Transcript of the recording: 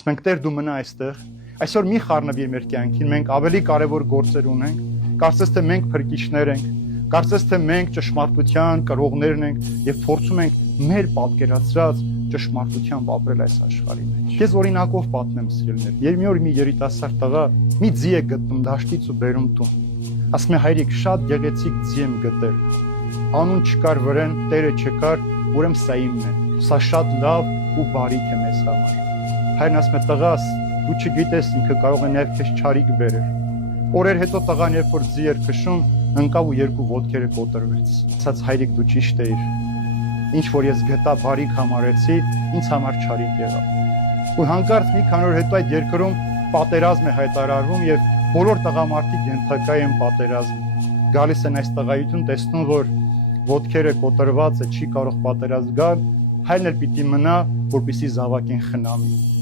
Մենք Տեր դու մնա այստեղ, այսօր մի խառնվի մեր կյանքին, մենք ավելի կարևոր գործեր ունենք, կարծես թե մենք փրկիչներ ենք, կարծես թե մենք ճշմարտության կրողներն ենք եւ փորձում ենք մեր պատկերացրած ճշմարտությամբ ապրել այս աշխարհի մեջ։ Ես օրինակով պատմեմ սիրելիներ, երբ մի օր մի երիտասարդ տղա մի ձի է գտնում դաշտից ու բերում տուն։ Ասում է հայրիկ, շատ գեղեցիկ ձի եմ գտել։ Անուն չկար վրան, Տերը չկար, ուրեմն սա իմն է։ Սա շատ լավ ու բարիք է մեզ համար։ Հայրն ասում է տղաս, դու չգիտես ինքը կարող է նաև քեզ չարիք բերել։ Օրեր հետո տղան երբ որ ձի էր քշում, ընկավ ու երկու ոտքերը կոտրվեց։ Ասաց հայրիկ դու ճիշտ էիր։ Ինչ որ ես գտա բարիք համարեցի, ինձ համար չարիք եղավ։ Ու հանկարծ մի քանի օր հետո այդ երկրում պատերազմ է հայտարարվում եւ բոլոր տղամարդիկ ենթակա են պատերազմի։ Գալիս են այս տղայություն, տեսնում որ ոտքերը կոտրված է, չի կարող պատերազմ գալ, հայրն էլ պիտի մնա, որպեսզի զավակին խնամի։